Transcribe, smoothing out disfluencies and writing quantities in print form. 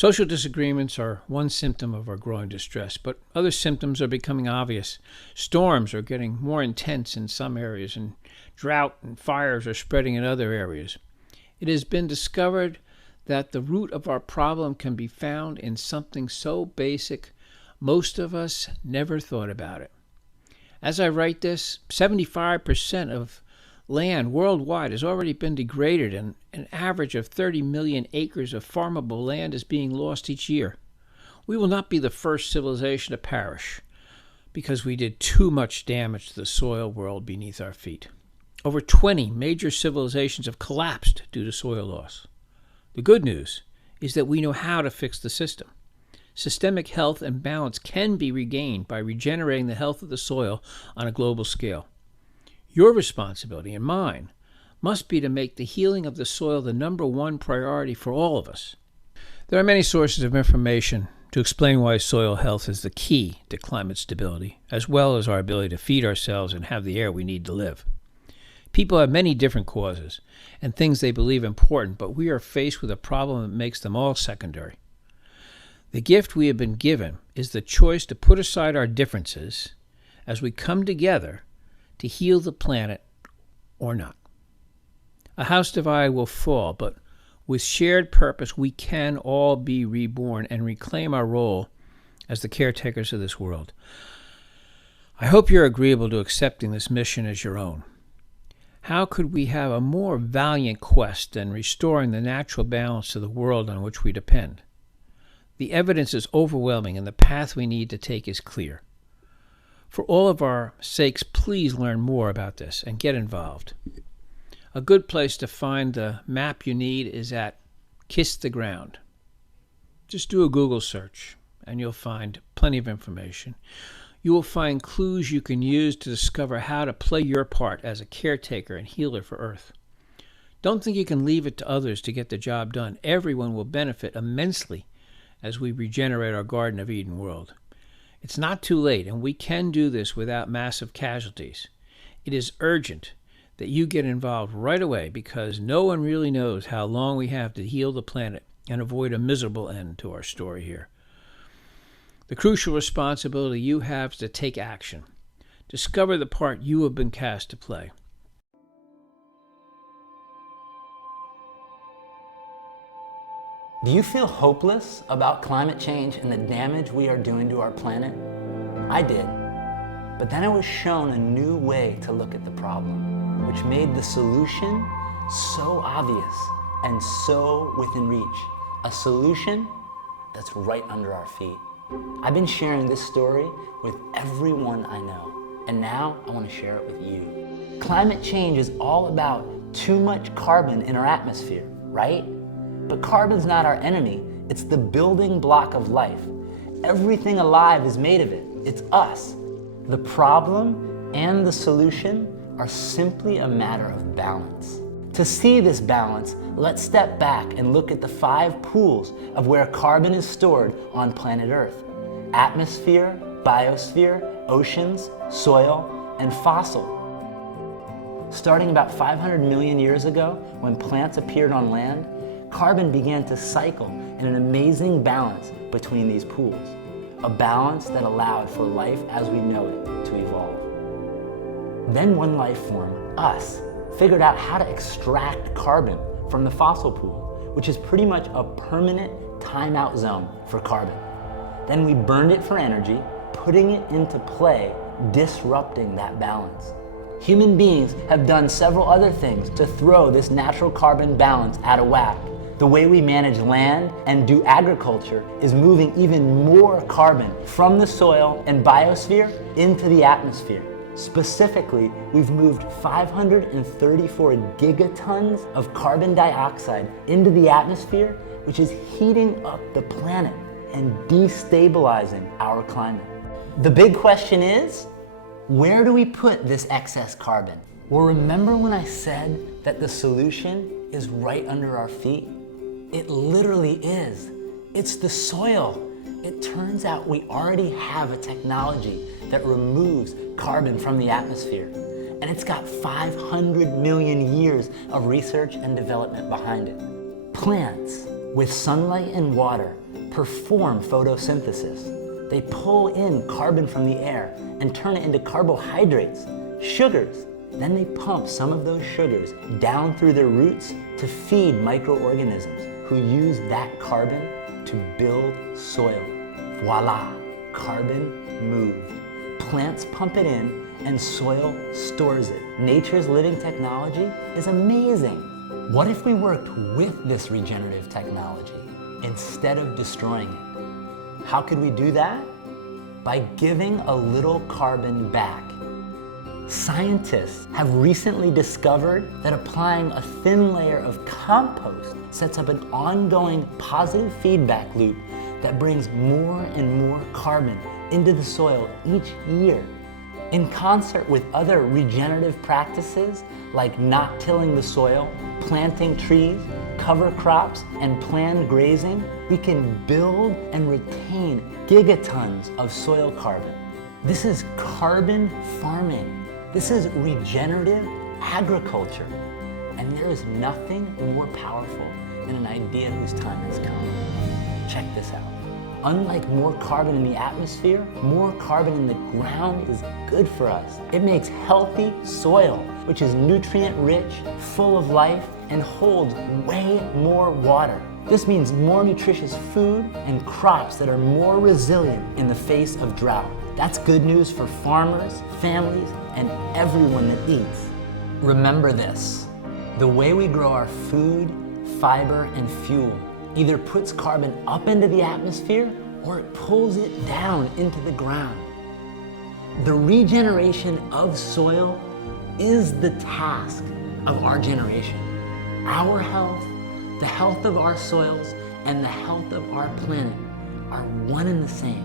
Social disagreements are one symptom of our growing distress, but other symptoms are becoming obvious. Storms are getting more intense in some areas, and drought and fires are spreading in other areas. It has been discovered that the root of our problem can be found in something so basic most of us never thought about it. As I write this, 75% of land worldwide has already been degraded, and an average of 30 million acres of farmable land is being lost each year. We will not be the first civilization to perish because we did too much damage to the soil world beneath our feet. Over 20 major civilizations have collapsed due to soil loss. The good news is that we know how to fix the system. Systemic health and balance can be regained by regenerating the health of the soil on a global scale. Your responsibility and mine must be to make the healing of the soil the number one priority for all of us. There are many sources of information to explain why soil health is the key to climate stability, as well as our ability to feed ourselves and have the air we need to live. People have many different causes and things they believe important, but we are faced with a problem that makes them all secondary. The gift we have been given is the choice to put aside our differences as we come together to heal the planet or not. A house divided will fall, but with shared purpose, we can all be reborn and reclaim our role as the caretakers of this world. I hope you're agreeable to accepting this mission as your own. How could we have a more valiant quest than restoring the natural balance of the world on which we depend? The evidence is overwhelming, and the path we need to take is clear. For all of our sakes, please learn more about this and get involved. A good place to find the map you need is at Kiss the Ground. Just do a Google search and you'll find plenty of information. You will find clues you can use to discover how to play your part as a caretaker and healer for Earth. Don't think you can leave it to others to get the job done. Everyone will benefit immensely as we regenerate our Garden of Eden world. It's not too late, and we can do this without massive casualties. It is urgent that you get involved right away because no one really knows how long we have to heal the planet and avoid a miserable end to our story here. The crucial responsibility you have is to take action. Discover the part you have been cast to play. Do you feel hopeless about climate change and the damage we are doing to our planet? I did. But then I was shown a new way to look at the problem, which made the solution so obvious and so within reach. A solution that's right under our feet. I've been sharing this story with everyone I know, and now I want to share it with you. Climate change is all about too much carbon in our atmosphere, right? But carbon's not our enemy. It's the building block of life. Everything alive is made of it. It's us. The problem and the solution are simply a matter of balance. To see this balance, let's step back and look at the 5 pools of where carbon is stored on planet Earth: atmosphere, biosphere, oceans, soil, and fossil. Starting about 500 million years ago, when plants appeared on land, carbon began to cycle in an amazing balance between these pools, a balance that allowed for life as we know it to evolve. Then one life form, us, figured out how to extract carbon from the fossil pool, which is pretty much a permanent timeout zone for carbon. Then we burned it for energy, putting it into play, disrupting that balance. Human beings have done several other things to throw this natural carbon balance out of whack. The way we manage land and do agriculture is moving even more carbon from the soil and biosphere into the atmosphere. Specifically, we've moved 534 gigatons of carbon dioxide into the atmosphere, which is heating up the planet and destabilizing our climate. The big question is, where do we put this excess carbon? Well, remember when I said that the solution is right under our feet? It literally is. It's the soil. It turns out we already have a technology that removes carbon from the atmosphere, and it's got 500 million years of research and development behind it. Plants, with sunlight and water, perform photosynthesis. They pull in carbon from the air and turn it into carbohydrates, sugars. Then they pump some of those sugars down through their roots to feed microorganisms who use that carbon to build soil. Voila, carbon moved. Plants pump it in and soil stores it. Nature's living technology is amazing. What if we worked with this regenerative technology instead of destroying it? How could we do that? By giving a little carbon back. Scientists have recently discovered that applying a thin layer of compost sets up an ongoing positive feedback loop that brings more and more carbon into the soil each year. In concert with other regenerative practices like not tilling the soil, planting trees, cover crops, and planned grazing, we can build and retain gigatons of soil carbon. This is carbon farming. This is regenerative agriculture. And there is nothing more powerful than an idea whose time has come. Check this out. Unlike more carbon in the atmosphere, more carbon in the ground is good for us. It makes healthy soil, which is nutrient rich, full of life, and holds way more water. This means more nutritious food and crops that are more resilient in the face of drought. That's good news for farmers, families, and everyone that eats. Remember this, the way we grow our food, fiber, and fuel either puts carbon up into the atmosphere or it pulls it down into the ground. The regeneration of soil is the task of our generation. Our health, the health of our soils, and the health of our planet are one and the same.